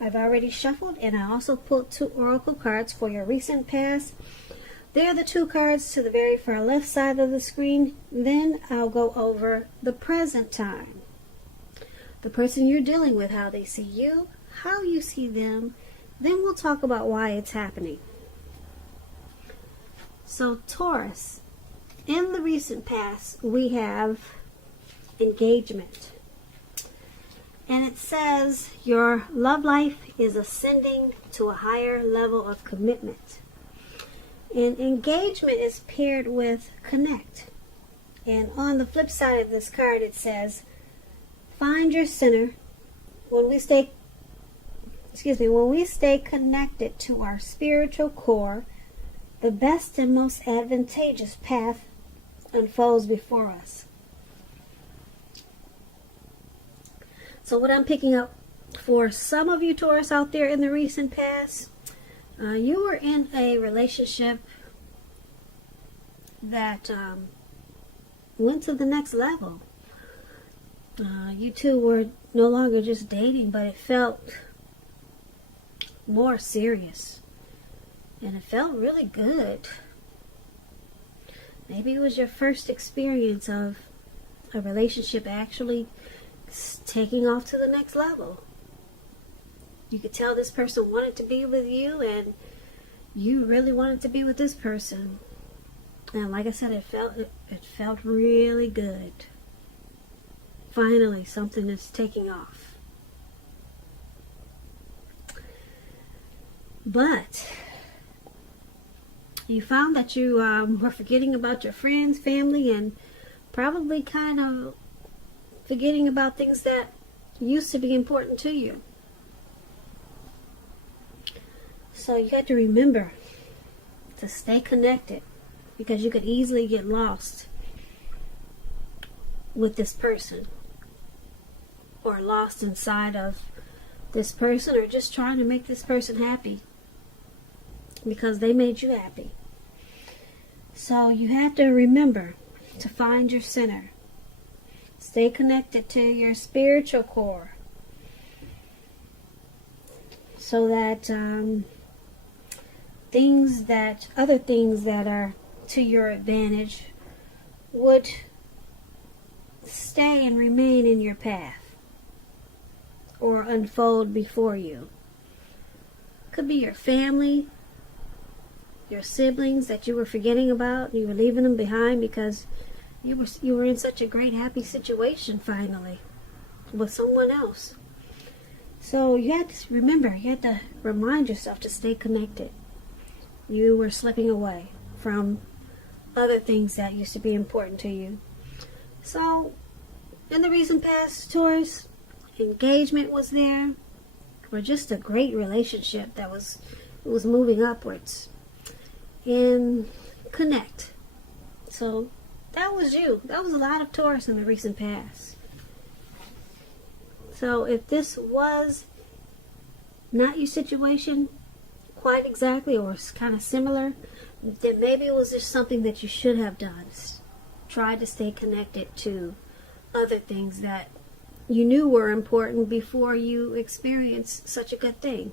I've already shuffled, and I also pulled 2 oracle cards for your recent past. They're the 2 cards to the very far left side of the screen. Then I'll go over the present time. The person you're dealing with, how they see you, how you see them. Then we'll talk about why it's happening. So Taurus, in the recent past, we have engagement. And it says your love life is ascending to a higher level of commitment. And engagement is paired with connect. And on the flip side of this card, it says, find your center. When we stay connected to our spiritual core, the best and most advantageous path unfolds before us. So what I'm picking up for some of you Taurus out there in the recent past, you were in a relationship that went to the next level. You two were no longer just dating, but it felt more serious. And it felt really good. Maybe it was your first experience of a relationship actually taking off to the next level. You could tell this person wanted to be with you, and you really wanted to be with this person. And like I said, it felt really good. Finally, something is taking off. But you found that you were forgetting about your friends, family, and probably kind of forgetting about things that used to be important to you. So you had to remember to stay connected, because you could easily get lost with this person, or lost inside of this person, or just trying to make this person happy because they made you happy. So you have to remember to find your center. Stay connected to your spiritual core, so that other things that are to your advantage would stay and remain in your path or unfold before you. Could be your family, your siblings that you were forgetting about. You were leaving them behind because you were in such a great, happy situation finally with someone else. So you had to remember, you had to remind yourself to stay connected. You were slipping away from other things that used to be important to you. So in the recent past, Taurus, engagement was there, or just a great relationship that was moving upwards. And connect. So that was you. That was a lot of Taurus in the recent past. So if this was not your situation quite exactly, or kind of similar, then maybe it was just something that you should have done. Try to stay connected to other things that you knew were important before you experienced such a good thing.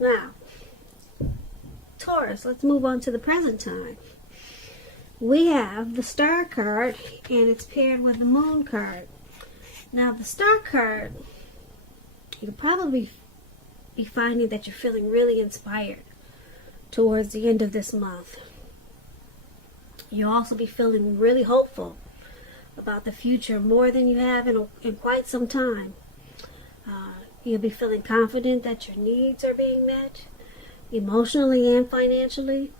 Now, Taurus, let's move on to the present time. We have the Star card, and it's paired with the Moon card. Now, the Star card, you'll probably be finding that you're feeling really inspired towards the end of this month. You'll also be feeling really hopeful about the future, more than you have in quite some time. You'll be feeling confident that your needs are being met, emotionally and financially.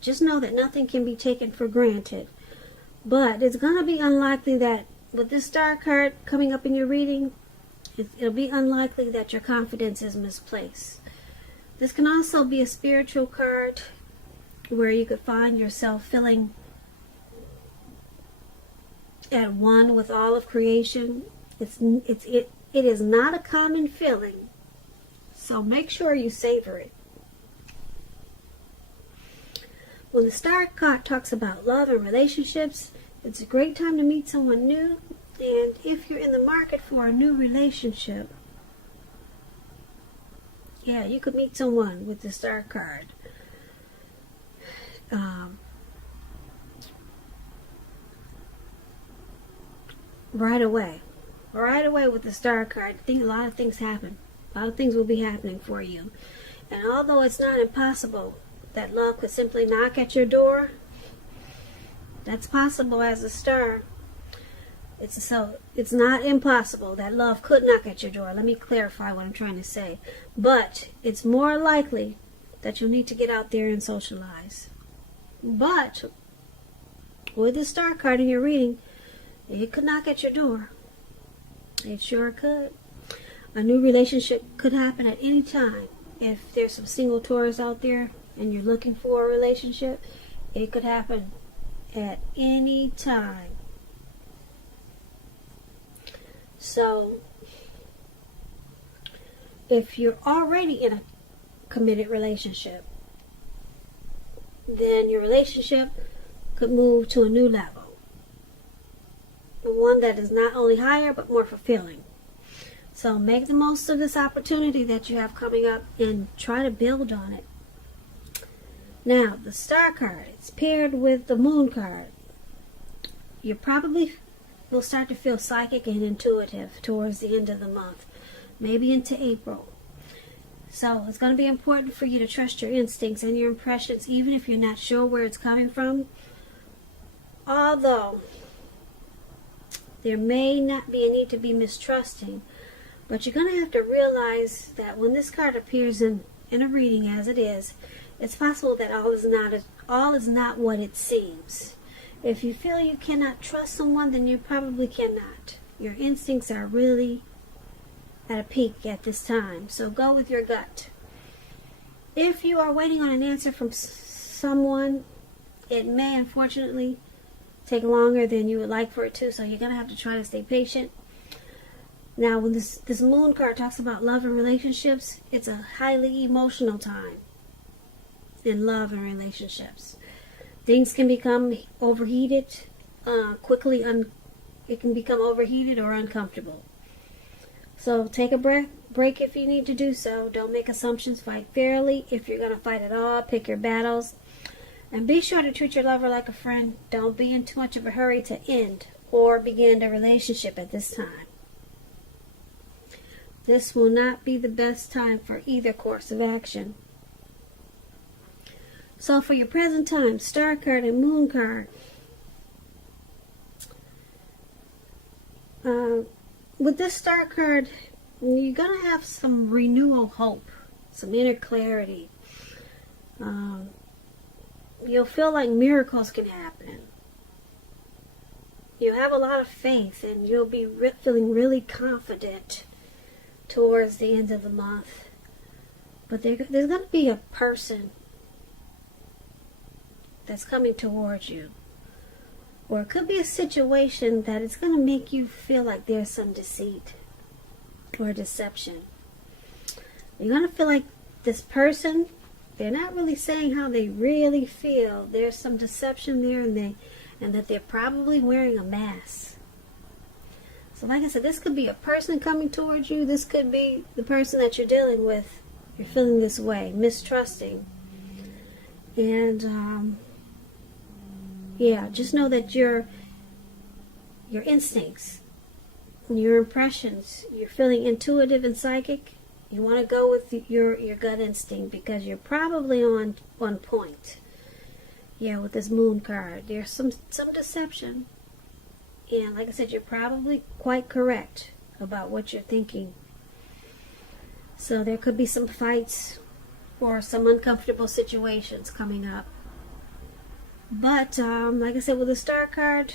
Just know that nothing can be taken for granted. But it's going to be unlikely that, with this Star card coming up in your reading, it'll be unlikely that your confidence is misplaced. This can also be a spiritual card where you could find yourself feeling at one with all of creation. It is not a common feeling, so make sure you savor it. When the Star card talks about love and relationships, it's a great time to meet someone new And if you're in the market for a new relationship, yeah, you could meet someone with the Star card. Right away. Right away with the Star card. I think a lot of things happen. A lot of things will be happening for you. And although it's not impossible that love could simply knock at your door, that's possible as a star. It's not impossible that love could knock at your door. Let me clarify what I'm trying to say. But it's more likely that you'll need to get out there and socialize. But with the Star card in your reading, it could knock at your door. It sure could. A new relationship could happen at any time. If there's some single Taurus out there and you're looking for a relationship, it could happen at any time. So, if you're already in a committed relationship, then your relationship could move to a new level. One that is not only higher, but more fulfilling. So make the most of this opportunity that you have coming up and try to build on it. Now, the Star card, it's paired with the Moon card. You probably will start to feel psychic and intuitive towards the end of the month, maybe into April. So it's going to be important for you to trust your instincts and your impressions, even if you're not sure where it's coming from. Although there may not be a need to be mistrusting, but you're going to have to realize that when this card appears in a reading as it is, it's possible that all is not what it seems. If you feel you cannot trust someone, then you probably cannot. Your instincts are really at a peak at this time, so go with your gut. If you are waiting on an answer from someone, it may unfortunately take longer than you would like for it to, so you're going to have to try to stay patient. Now, when this Moon card talks about love and relationships, it's a highly emotional time in love and relationships. Things can become overheated quickly. It can become overheated or uncomfortable. So take a break if you need to do so. Don't make assumptions. Fight fairly. If you're going to fight at all, pick your battles. And be sure to treat your lover like a friend. Don't be in too much of a hurry to end or begin a relationship at this time. This will not be the best time for either course of action. So for your present time, Star card and Moon card. With this Star card, you're going to have some renewal hope, some inner clarity. You'll feel like miracles can happen. You have a lot of faith, and you'll be feeling really confident towards the end of the month. But there's going to be a person that's coming towards you. Or it could be a situation that it's going to make you feel like there's some deceit or deception. You're going to feel like this person, they're not really saying how they really feel. There's some deception there, and that they're probably wearing a mask. So like I said, this could be a person coming towards you. This could be the person that you're dealing with. You're feeling this way, mistrusting. And yeah, just know that your instincts, your impressions, you're feeling intuitive and psychic. You want to go with your gut instinct because you're probably on point. Yeah, with this Moon card, there's some deception. And like I said, you're probably quite correct about what you're thinking. So there could be some fights or some uncomfortable situations coming up. But, like I said, with the Star card,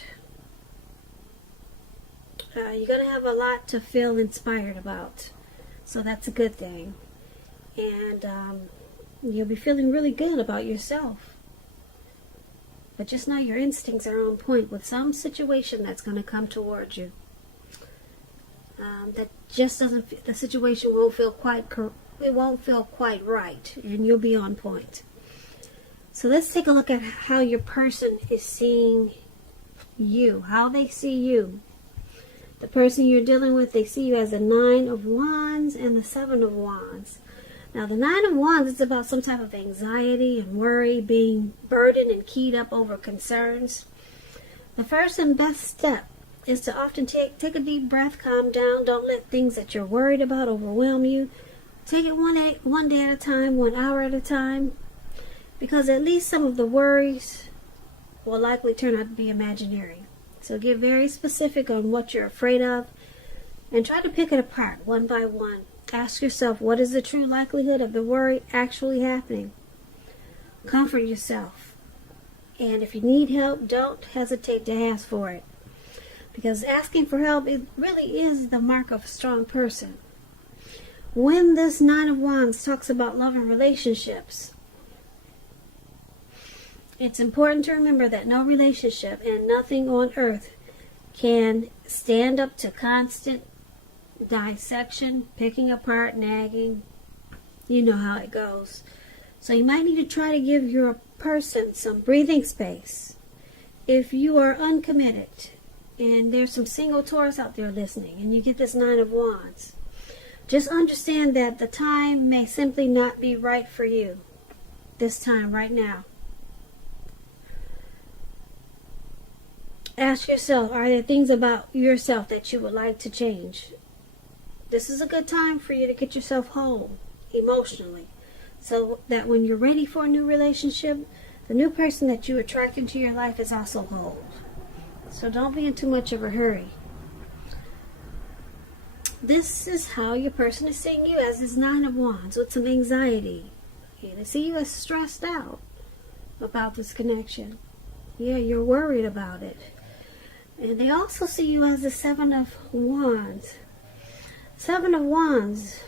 you're going to have a lot to feel inspired about. So that's a good thing. And you'll be feeling really good about yourself. But just know your instincts are on point with some situation that's going to come towards you. That just doesn't, the situation won't feel quite right. And you'll be on point. So let's take a look at how your person is seeing you, how they see you. The person you're dealing with, they see you as the 9 of Wands and the 7 of Wands. Now, the 9 of Wands is about some type of anxiety and worry, being burdened and keyed up over concerns. The first and best step is to often take a deep breath, calm down. Don't let things that you're worried about overwhelm you. Take it one day at a time, 1 hour at a time, because at least some of the worries will likely turn out to be imaginary. So get very specific on what you're afraid of and try to pick it apart one by one. Ask yourself, what is the true likelihood of the worry actually happening? Comfort yourself. And if you need help, don't hesitate to ask for it. Because asking for help, it really is the mark of a strong person. When this 9 of Wands talks about love and relationships, it's important to remember that no relationship and nothing on earth can stand up to constant dissection, picking apart, nagging. You know how it goes. So you might need to try to give your person some breathing space. If you are uncommitted, and there's some single Taurus out there listening, and you get this 9 of Wands, just understand that the time may simply not be right for you this time, right now. Ask yourself, are there things about yourself that you would like to change? This is a good time for you to get yourself whole emotionally, so that when you're ready for a new relationship, the new person that you attract into your life is also whole. So don't be in too much of a hurry. This is how your person is seeing you, as this 9 of Wands with some anxiety. Yeah, they see you as stressed out about this connection. Yeah, you're worried about it. And they also see you as the 7 of Wands. 7 of Wands,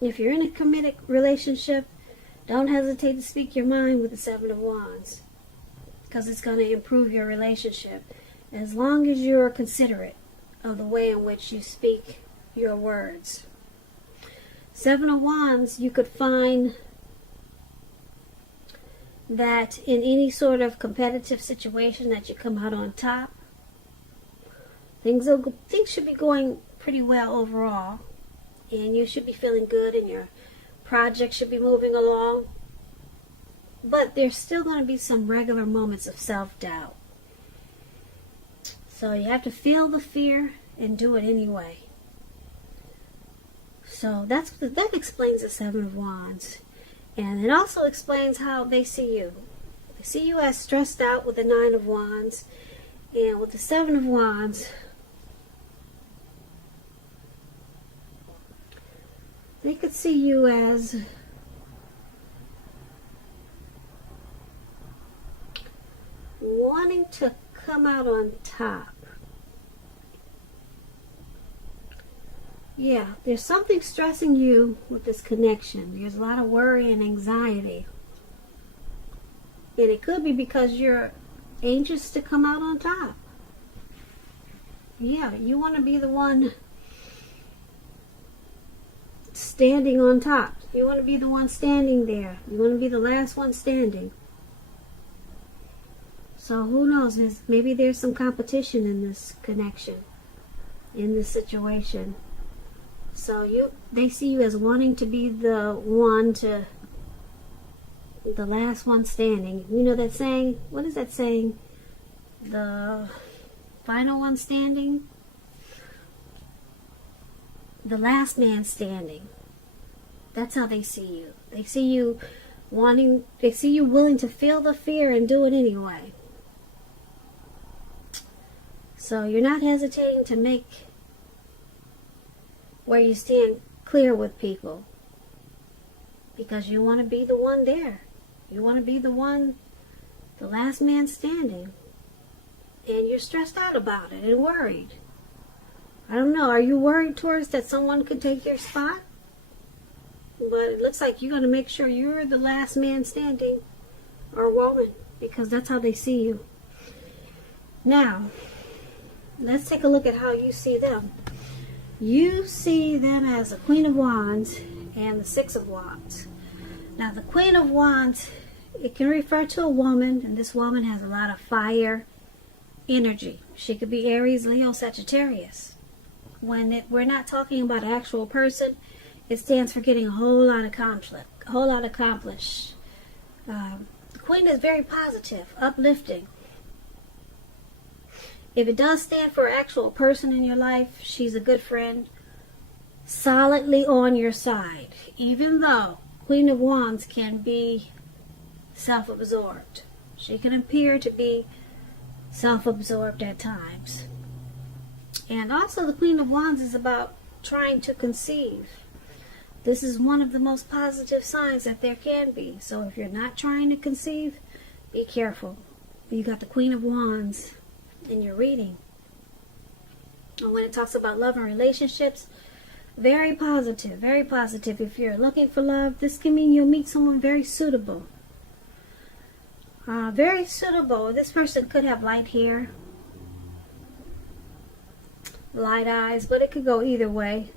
if you're in a committed relationship, don't hesitate to speak your mind with the 7 of Wands, because it's going to improve your relationship as long as you're considerate of the way in which you speak your words. 7 of Wands, you could find that in any sort of competitive situation that you come out on top. Things should be going pretty well overall, and you should be feeling good, and your project should be moving along. But there's still going to be some regular moments of self-doubt. So you have to feel the fear and do it anyway. So that explains the 7 of Wands. And it also explains how they see you. They see you as stressed out with the 9 of Wands. And with the 7 of Wands, they could see you as wanting to come out on top. Yeah, there's something stressing you with this connection. There's a lot of worry and anxiety. And it could be because you're anxious to come out on top. Yeah, you want to be the one standing on top. You want to be the one standing there. You want to be the last one standing. So who knows, maybe there's some competition in this connection, in this situation. So they see you as wanting to be the last one standing. You know that saying? What is that saying? The final one standing? The last man standing. That's how they see you. They see you willing to feel the fear and do it anyway. So you're not hesitating to make where you stand clear with people, because you want to be the one there. You want to be the last man standing. And you're stressed out about it and worried. I don't know, are you worried, Taurus, that someone could take your spot? But it looks like you're going to make sure you're the last man standing, or woman, because that's how they see you. Now, let's take a look at how you see them. You see them as the Queen of Wands and the 6 of Wands. Now, the Queen of Wands, it can refer to a woman, and this woman has a lot of fire energy. She could be Aries, Leo, Sagittarius. When we're not talking about an actual person, it stands for getting a whole lot accomplished. The Queen is very positive, uplifting. If it does stand for an actual person in your life, she's a good friend, solidly on your side, even though Queen of Wands can be self-absorbed. She can appear to be self-absorbed at times. And also the Queen of Wands is about trying to conceive. This is one of the most positive signs that there can be. So if you're not trying to conceive, be careful. You got the Queen of Wands in your reading. And when it talks about love and relationships, very positive, very positive. If you're looking for love, this can mean you'll meet someone very suitable. Very suitable. This person could have light hair, light eyes, but it could go either way.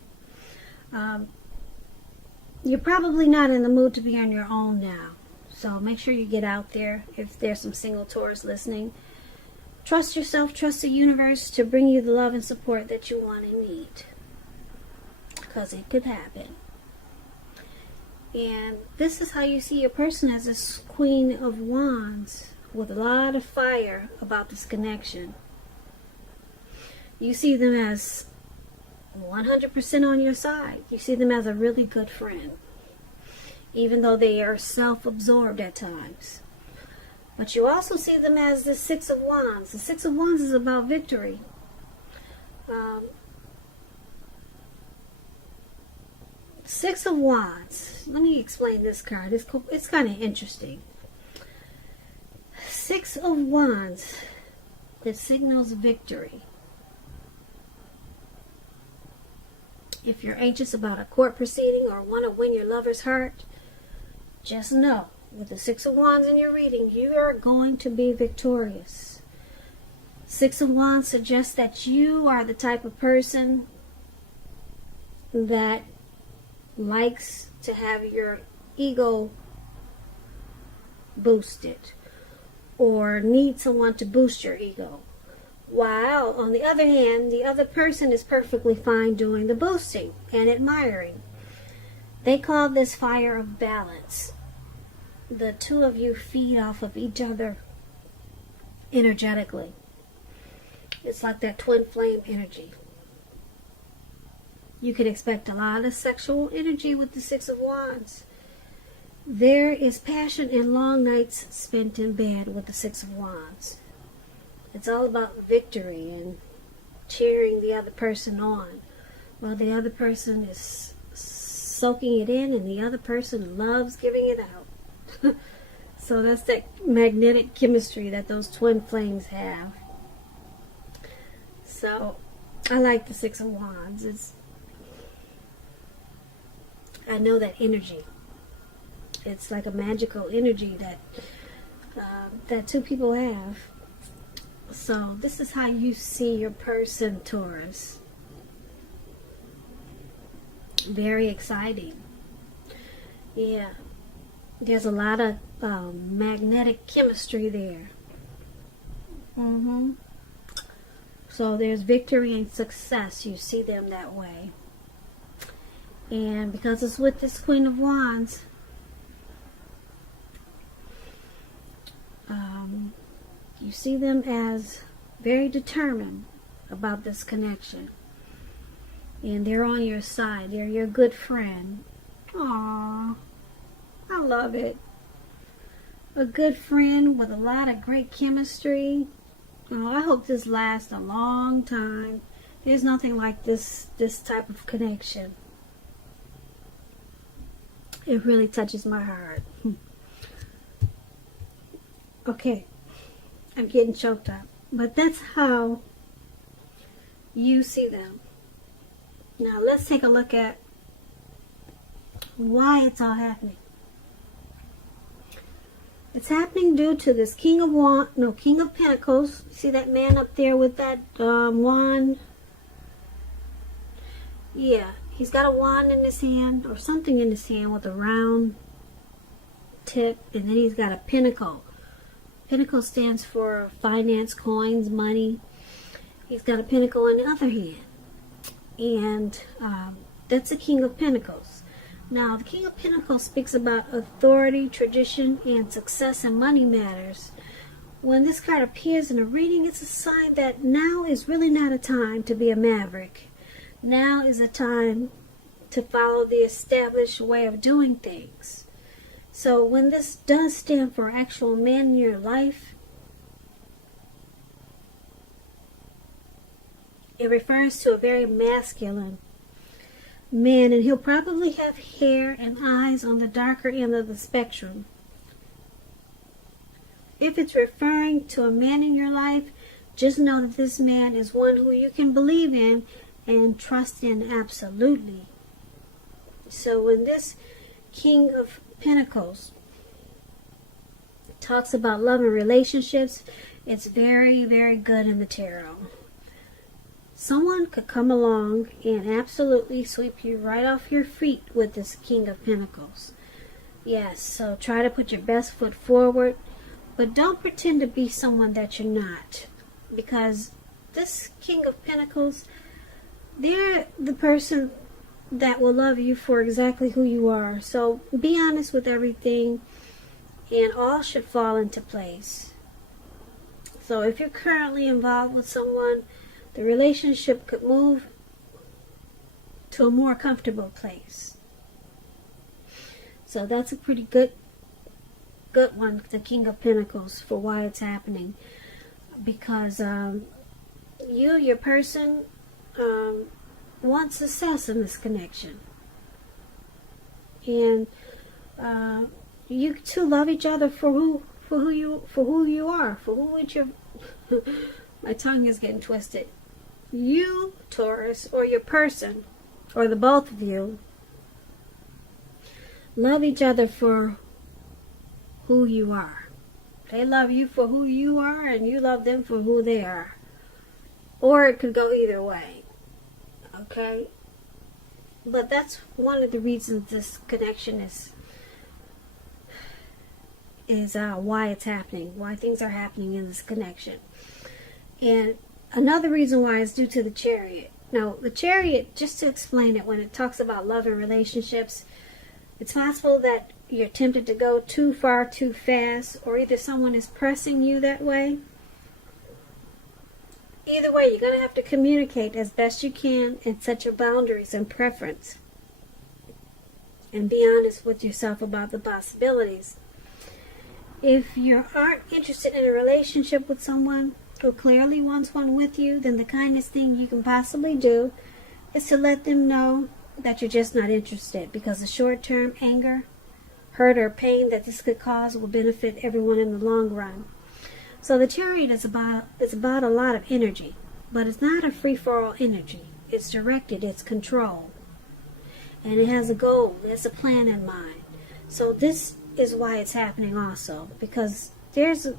You're probably not in the mood to be on your own now. So make sure you get out there. If there's some single Taurus listening, trust yourself, trust the universe to bring you the love and support that you want and need. Because it could happen. And this is how you see your person as this Queen of Wands with a lot of fire about this connection. You see them as 100% on your side. You see them as a really good friend, even though they are self-absorbed at times. But you also see them as the Six of Wands. The Six of Wands is about victory. Six of Wands. Let me explain this card. It's kind of interesting. Six of Wands. It signals victory. If you're anxious about a court proceeding or want to win your lover's heart, just know, with the Six of Wands in your reading, you are going to be victorious. Six of Wands suggests that you are the type of person that likes to have your ego boosted or need someone to boost your ego. While, on the other hand, the other person is perfectly fine doing the boosting and admiring. They call this fire of balance. The two of you feed off of each other energetically. It's like that twin flame energy. You can expect a lot of sexual energy with the Six of Wands. There is passion and long nights spent in bed with the Six of Wands. It's all about victory and cheering the other person on, while the other person is soaking it in and the other person loves giving it out. So that's that magnetic chemistry that those twin flames have. So I like the Six of Wands. I know that energy. It's like a magical energy that two people have. So this is how you see your person, Taurus. Very exciting. Yeah. There's a lot of magnetic chemistry there. So there's victory and success. You see them that way. And because it's with this Queen of Wands, you see them as very determined about this connection. And they're on your side. They're your good friend. Aww. I love it. A good friend with a lot of great chemistry. Oh, I hope this lasts a long time. There's nothing like this type of connection. It really touches my heart. Okay. I'm getting choked up. But that's how you see them. Now let's take a look at why it's all happening. It's happening due to this King of Pentacles. See that man up there with that wand? Yeah, he's got a wand in his hand or something in his hand with a round tip, and then he's got a pentacle. Pentacle stands for finance, coins, money. He's got a pentacle in the other hand. And that's the King of Pentacles. Now, the King of Pentacles speaks about authority, tradition, and success in money matters. When this card appears in a reading, it's a sign that now is really not a time to be a maverick. Now is a time to follow the established way of doing things. So when this does stand for actual man in your life, it refers to a very masculine man, and he'll probably have hair and eyes on the darker end of the spectrum. If it's referring to a man in your life, just know that this man is one who you can believe in and trust in absolutely. So when this King of Pentacles talks about love and relationships, it's very, very good in the tarot. Someone could come along and absolutely sweep you right off your feet with this King of Pentacles. Yes, so try to put your best foot forward, but don't pretend to be someone that you're not. Because this King of Pentacles, they're the person that will love you for exactly who you are. So be honest with everything, and all should fall into place. So if you're currently involved with someone, the relationship could move to a more comfortable place. So that's a pretty good one, the King of Pentacles, for why it's happening. Because your person wants success in this connection. And you two love each other for who you are, my tongue is getting twisted. You, Taurus, or your person, or the both of you, love each other for who you are. They love you for who you are, and you love them for who they are. Or it could go either way. Okay? But that's one of the reasons this connection is why it's happening, why things are happening in this connection. And another reason why is due to the Chariot. Now, the Chariot, just to explain it, when it talks about love and relationships, it's possible that you're tempted to go too far too fast, or either someone is pressing you that way. Either way, you're going to have to communicate as best you can and set your boundaries and preference. And be honest with yourself about the possibilities. If you aren't interested in a relationship with someone who clearly wants one with you, then the kindest thing you can possibly do is to let them know that you're just not interested, because the short-term anger, hurt, or pain that this could cause will benefit everyone in the long run. So the Chariot is about a lot of energy, but it's not a free-for-all energy. It's directed, it's controlled, and it has a goal, it has a plan in mind. So this is why it's happening also, because there's a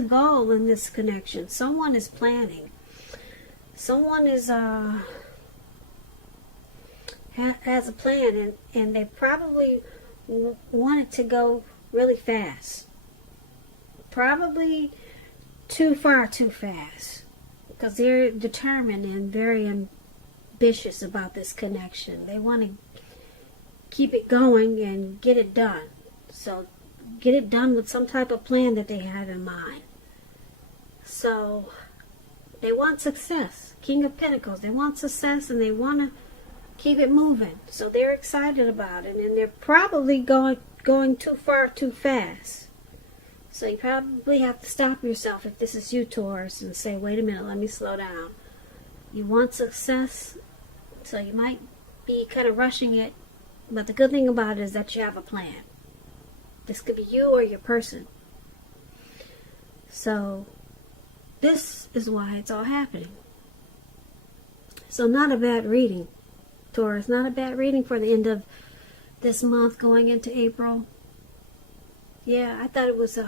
goal in this connection. Someone is planning. Someone is has a plan, and they probably want it to go really fast. Probably too far too fast, because they're determined and very ambitious about this connection. They want to keep it going and get it done. So get it done with some type of plan that they have in mind. So they want success. King of Pentacles, they want success, and they want to keep it moving. So they're excited about it, and they're probably going too far too fast. So you probably have to stop yourself if this is you, Taurus, and say, wait a minute, let me slow down. You want success, so you might be kind of rushing it, but the good thing about it is that you have a plan. This could be you or your person. So this is why it's all happening. So not a bad reading, Taurus. Not a bad reading for the end of this month going into April. Yeah, I thought it was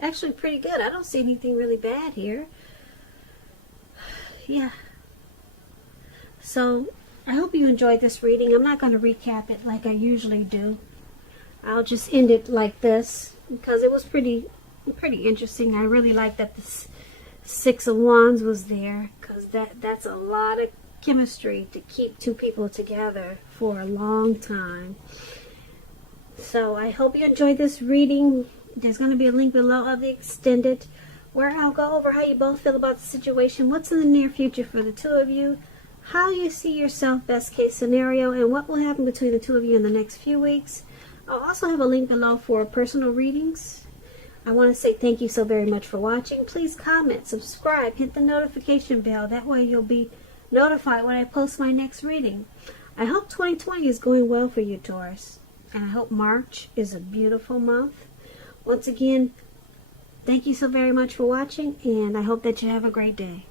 actually pretty good. I don't see anything really bad here. Yeah. So I hope you enjoyed this reading. I'm not going to recap it like I usually do. I'll just end it like this because it was pretty interesting. I really like that Six of Wands was there, because that's a lot of chemistry to keep two people together for a long time. So I hope you enjoyed this reading. There's going to be a link below of the extended, where I'll go over how you both feel about the situation, what's in the near future for the two of you, how you see yourself best case scenario, and what will happen between the two of you in the next few weeks. I'll also have a link below for personal readings. I want to say thank you so very much for watching. Please comment, subscribe, hit the notification bell. That way you'll be notified when I post my next reading. I hope 2020 is going well for you, Taurus. And I hope March is a beautiful month. Once again, thank you so very much for watching, and I hope that you have a great day.